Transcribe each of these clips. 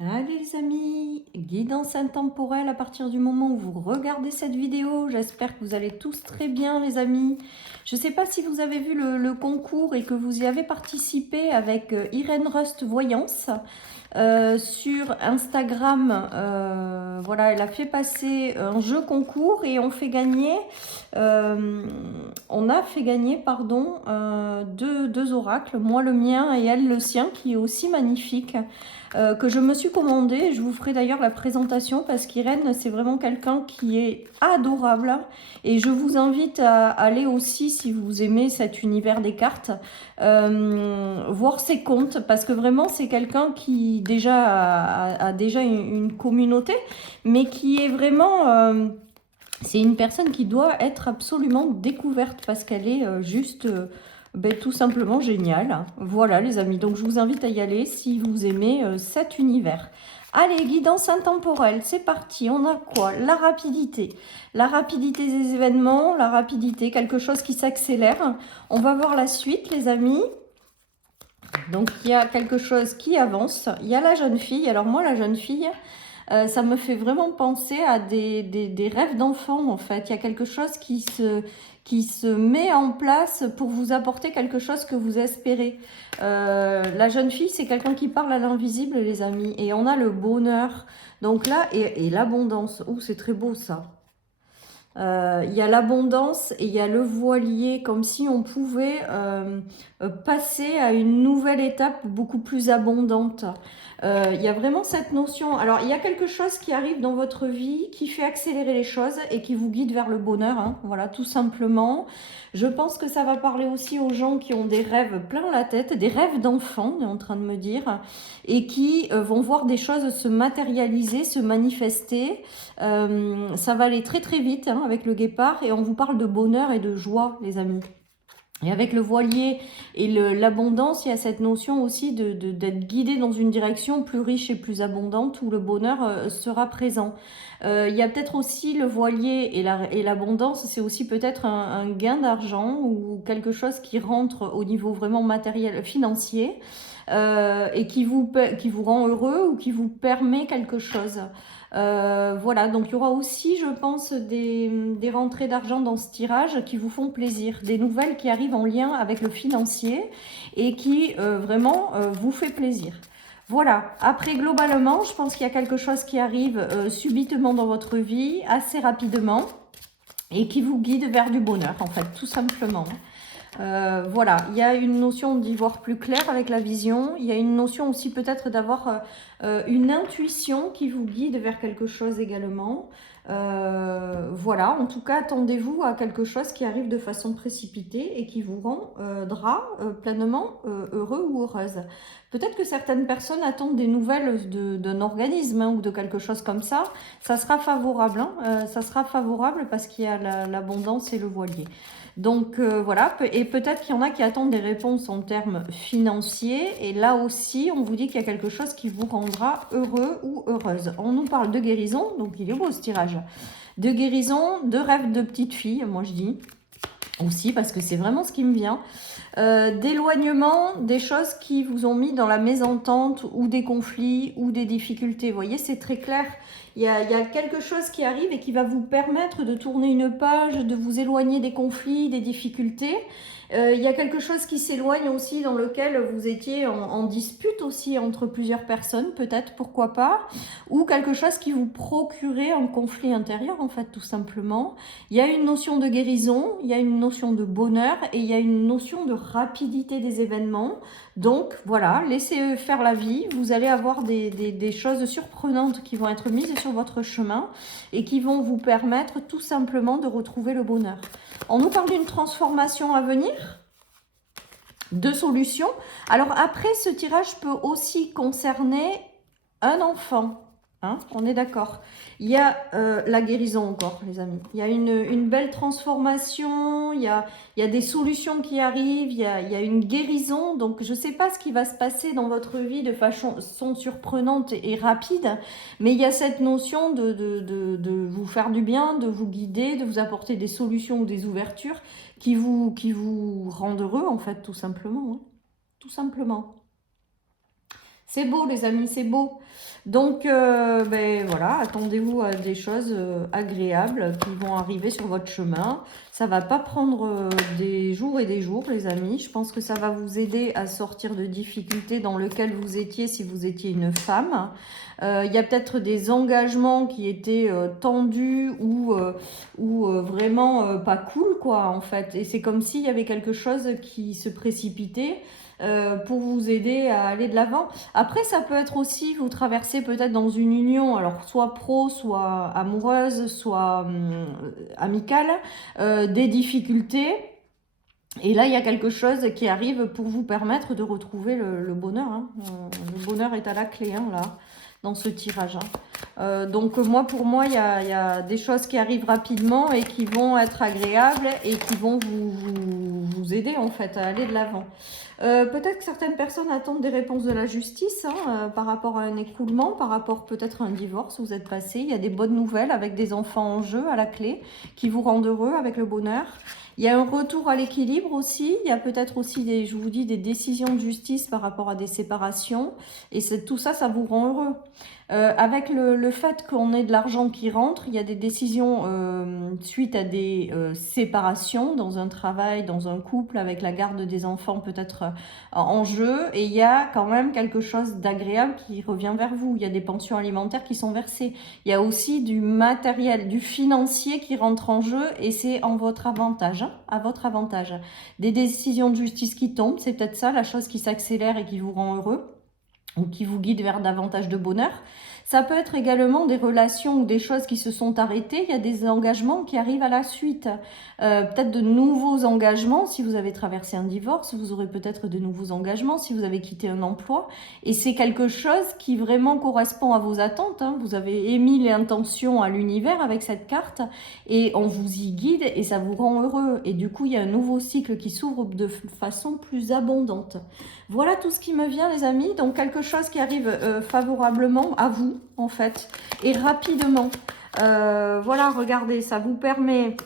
Allez les amis, guidance intemporelle à partir du moment où vous regardez cette vidéo. J'espère que vous allez tous très bien les amis. Je ne sais pas si vous avez vu le concours et que vous y avez participé avec Irène Rust Voyance. Sur Instagram, voilà, elle a fait passer un jeu concours et on a fait gagner, pardon, deux oracles, moi le mien et elle le sien, qui est aussi magnifique, que je me suis commandé. Je vous ferai d'ailleurs la présentation parce qu'Irène, c'est vraiment quelqu'un qui est adorable et je vous invite à aller aussi, si vous aimez cet univers des cartes, voir ses comptes parce que vraiment c'est quelqu'un qui déjà a déjà une communauté mais qui est vraiment c'est une personne qui doit être absolument découverte parce qu'elle est juste tout simplement géniale. Voilà les amis, donc je vous invite à y aller si vous aimez cet univers. Allez, guidance intemporelle, c'est parti. On a quoi? La rapidité. La rapidité des événements, la rapidité, quelque chose qui s'accélère. On va voir la suite les amis. Donc il y a quelque chose qui avance. Il y a la jeune fille. Alors moi la jeune fille, ça me fait vraiment penser à des rêves d'enfant en fait. Il y a quelque chose qui se met en place pour vous apporter quelque chose que vous espérez. La jeune fille, c'est quelqu'un qui parle à l'invisible les amis. Et on a le bonheur. Donc là, et l'abondance. Oh, c'est très beau ça. Il y a l'abondance et il y a le voilier, comme si on pouvait passer à une nouvelle étape beaucoup plus abondante. Il y a vraiment cette notion. Alors, il y a quelque chose qui arrive dans votre vie qui fait accélérer les choses et qui vous guide vers le bonheur. Hein, voilà, tout simplement. Je pense que ça va parler aussi aux gens qui ont des rêves plein la tête, des rêves d'enfants, on est en train de me dire, et qui vont voir des choses se matérialiser, se manifester. Ça va aller très très vite hein, avec le guépard et on vous parle de bonheur et de joie les amis. Et avec le voilier et l'abondance, il y a cette notion aussi d'être guidé dans une direction plus riche et plus abondante où le bonheur sera présent. Il y a peut-être aussi le voilier et l'abondance, c'est aussi peut-être un gain d'argent ou quelque chose qui rentre au niveau vraiment matériel, financier et qui vous rend heureux ou qui vous permet quelque chose. Voilà, donc il y aura aussi, je pense, des rentrées d'argent dans ce tirage qui vous font plaisir, des nouvelles qui arrivent en lien avec le financier et qui vraiment vous fait plaisir. Voilà, après globalement, je pense qu'il y a quelque chose qui arrive subitement dans votre vie, assez rapidement, et qui vous guide vers du bonheur, en fait, tout simplement. Voilà, il y a une notion d'y voir plus clair avec la vision. Il y a une notion aussi peut-être d'avoir une intuition qui vous guide vers quelque chose également. Voilà, en tout cas, attendez-vous à quelque chose qui arrive de façon précipitée et qui vous rendra pleinement heureux ou heureuse. Peut-être que certaines personnes attendent des nouvelles d'un organisme hein, ou de quelque chose comme ça. Ça sera favorable, hein, ça sera favorable parce qu'il y a l'abondance et le voilier. Donc voilà, et peut-être qu'il y en a qui attendent des réponses en termes financiers. Et là aussi, on vous dit qu'il y a quelque chose qui vous rendra heureux ou heureuse. On nous parle de guérison, donc il est beau ce tirage. De guérison, de rêve de petite fille, moi je dis aussi, parce que c'est vraiment ce qui me vient. D'éloignement, des choses qui vous ont mis dans la mésentente ou des conflits ou des difficultés. Vous voyez, c'est très clair. Il y a quelque chose qui arrive et qui va vous permettre de tourner une page, de vous éloigner des conflits, des difficultés. Il y a quelque chose qui s'éloigne aussi dans lequel vous étiez en dispute aussi entre plusieurs personnes, peut-être, pourquoi pas, ou quelque chose qui vous procurait un conflit intérieur, en fait, tout simplement. Il y a une notion de guérison, il y a une notion de bonheur et il y a une notion de rapidité des événements. Donc voilà, laissez faire la vie, vous allez avoir des choses surprenantes qui vont être mises sur votre chemin et qui vont vous permettre tout simplement de retrouver le bonheur. On nous parle d'une transformation à venir, de solutions. Alors après, ce tirage peut aussi concerner un enfant. Hein, on est d'accord. Il y a la guérison encore, les amis. Il y a une belle transformation, il y a des solutions qui arrivent, il y a une guérison. Donc, je ne sais pas ce qui va se passer dans votre vie de façon surprenante et rapide, mais il y a cette notion de vous faire du bien, de vous guider, de vous apporter des solutions ou des ouvertures qui vous rendent heureux, en fait, tout simplement. Hein. Tout simplement. C'est beau les amis, c'est beau. Donc ben, voilà, attendez-vous à des choses agréables qui vont arriver sur votre chemin. Ça va pas prendre des jours et des jours les amis. Je pense que ça va vous aider à sortir de difficultés dans lesquelles vous étiez si vous étiez une femme. Il y a peut-être des engagements qui étaient tendus ou vraiment pas cool quoi en fait. Et c'est comme s'il y avait quelque chose qui se précipitait. Pour vous aider à aller de l'avant. Après, ça peut être aussi, vous traversez peut-être dans une union, alors soit pro, soit amoureuse, soit amicale, des difficultés. Et là, il y a quelque chose qui arrive pour vous permettre de retrouver le bonheur. Hein. Le bonheur est à la clé, hein, là, dans ce tirage. Hein. Donc, pour moi, il y a des choses qui arrivent rapidement et qui vont être agréables et qui vont vous aider, en fait, à aller de l'avant. Peut-être que certaines personnes attendent des réponses de la justice hein, par rapport à un écroulement, par rapport peut-être à un divorce, vous êtes passé. Il y a des bonnes nouvelles avec des enfants en jeu à la clé qui vous rendent heureux avec le bonheur. Il y a un retour à l'équilibre aussi. Il y a peut-être aussi, je vous dis, des décisions de justice par rapport à des séparations. Et tout ça, ça vous rend heureux. Avec le fait qu'on ait de l'argent qui rentre, il y a des décisions suite à des séparations dans un travail, dans un couple, avec la garde des enfants peut-être en jeu. Et il y a quand même quelque chose d'agréable qui revient vers vous. Il y a des pensions alimentaires qui sont versées. Il y a aussi du matériel, du financier qui rentre en jeu et c'est en votre avantage. Hein, à votre avantage. Des décisions de justice qui tombent, c'est peut-être ça la chose qui s'accélère et qui vous rend heureux ou qui vous guide vers davantage de bonheur. Ça peut être également des relations ou des choses qui se sont arrêtées. Il y a des engagements qui arrivent à la suite. Peut-être de nouveaux engagements. Si vous avez traversé un divorce, vous aurez peut-être de nouveaux engagements. Si vous avez quitté un emploi. Et c'est quelque chose qui vraiment correspond à vos attentes. Hein. Vous avez émis l'intention à l'univers avec cette carte. Et on vous y guide et ça vous rend heureux. Et du coup, il y a un nouveau cycle qui s'ouvre de façon plus abondante. Voilà tout ce qui me vient les amis. Donc quelque chose qui arrive favorablement à vous en fait et rapidement. Voilà, regardez, ça vous permet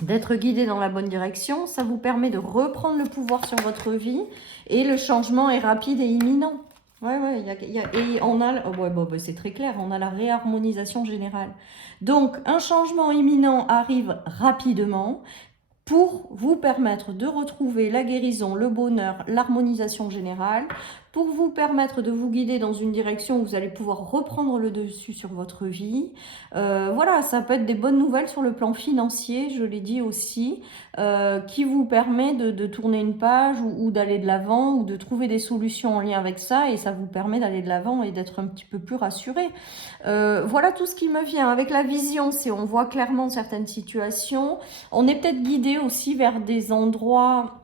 d'être guidé dans la bonne direction, ça vous permet de reprendre le pouvoir sur votre vie et le changement est rapide et imminent. Ouais, et on a, c'est très clair, on a la réharmonisation générale. Donc, un changement imminent arrive rapidement pour vous permettre de retrouver la guérison, le bonheur, l'harmonisation générale, pour vous permettre de vous guider dans une direction où vous allez pouvoir reprendre le dessus sur votre vie. Voilà, ça peut être des bonnes nouvelles sur le plan financier, je l'ai dit aussi, qui vous permet de tourner une page ou d'aller de l'avant ou de trouver des solutions en lien avec ça et ça vous permet d'aller de l'avant et d'être un petit peu plus rassuré. Voilà tout ce qui me vient. Avec la vision, on voit clairement certaines situations. On est peut-être guidé aussi vers des endroits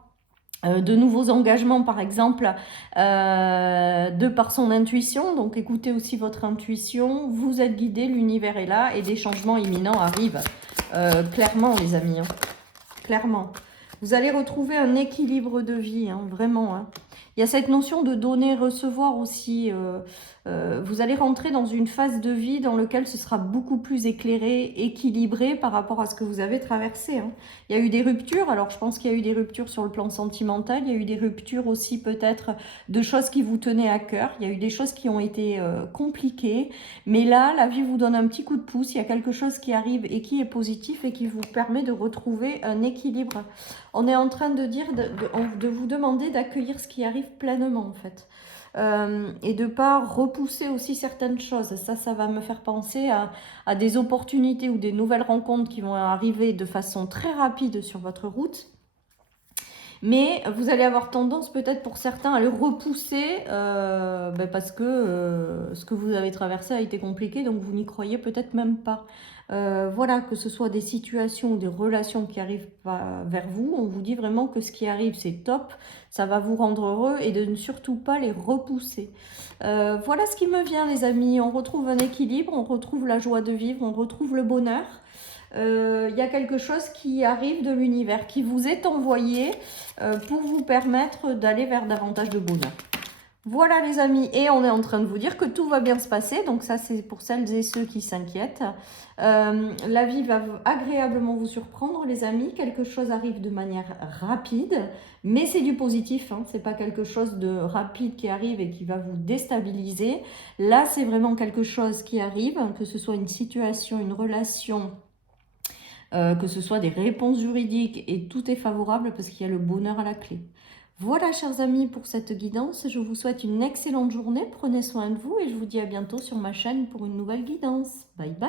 de nouveaux engagements par exemple de par son intuition, donc écoutez aussi votre intuition, vous êtes guidé, l'univers est là et des changements imminents arrivent clairement les amis, hein. Clairement vous allez retrouver un équilibre de vie, hein, vraiment, hein. Il y a cette notion de donner, recevoir aussi. Vous allez rentrer dans une phase de vie dans laquelle ce sera beaucoup plus éclairé, équilibré par rapport à ce que vous avez traversé. Hein. Il y a eu des ruptures, alors je pense qu'il y a eu des ruptures sur le plan sentimental, il y a eu des ruptures aussi peut-être de choses qui vous tenaient à cœur, il y a eu des choses qui ont été compliquées, mais là, la vie vous donne un petit coup de pouce, il y a quelque chose qui arrive et qui est positif et qui vous permet de retrouver un équilibre. On est en train de dire, de vous demander d'accueillir ce qui arrive pleinement en fait. Et de ne pas repousser aussi certaines choses. Ça va me faire penser à des opportunités ou des nouvelles rencontres qui vont arriver de façon très rapide sur votre route. Mais vous allez avoir tendance peut-être pour certains à les repousser parce que ce que vous avez traversé a été compliqué, donc vous n'y croyez peut-être même pas. Voilà, que ce soit des situations ou des relations qui arrivent vers vous, on vous dit vraiment que ce qui arrive c'est top, ça va vous rendre heureux et de ne surtout pas les repousser. Voilà ce qui me vient les amis, on retrouve un équilibre, on retrouve la joie de vivre, on retrouve le bonheur. Y a quelque chose qui arrive de l'univers, qui vous est envoyé pour vous permettre d'aller vers davantage de bonheur. Voilà les amis, et on est en train de vous dire que tout va bien se passer, donc ça c'est pour celles et ceux qui s'inquiètent. La vie va agréablement vous surprendre les amis, quelque chose arrive de manière rapide, mais c'est du positif, hein. C'est pas quelque chose de rapide qui arrive et qui va vous déstabiliser. Là c'est vraiment quelque chose qui arrive, que ce soit une situation, une relation, que ce soit des réponses juridiques, et tout est favorable parce qu'il y a le bonheur à la clé. Voilà, chers amis, pour cette guidance. Je vous souhaite une excellente journée. Prenez soin de vous et je vous dis à bientôt sur ma chaîne pour une nouvelle guidance. Bye bye.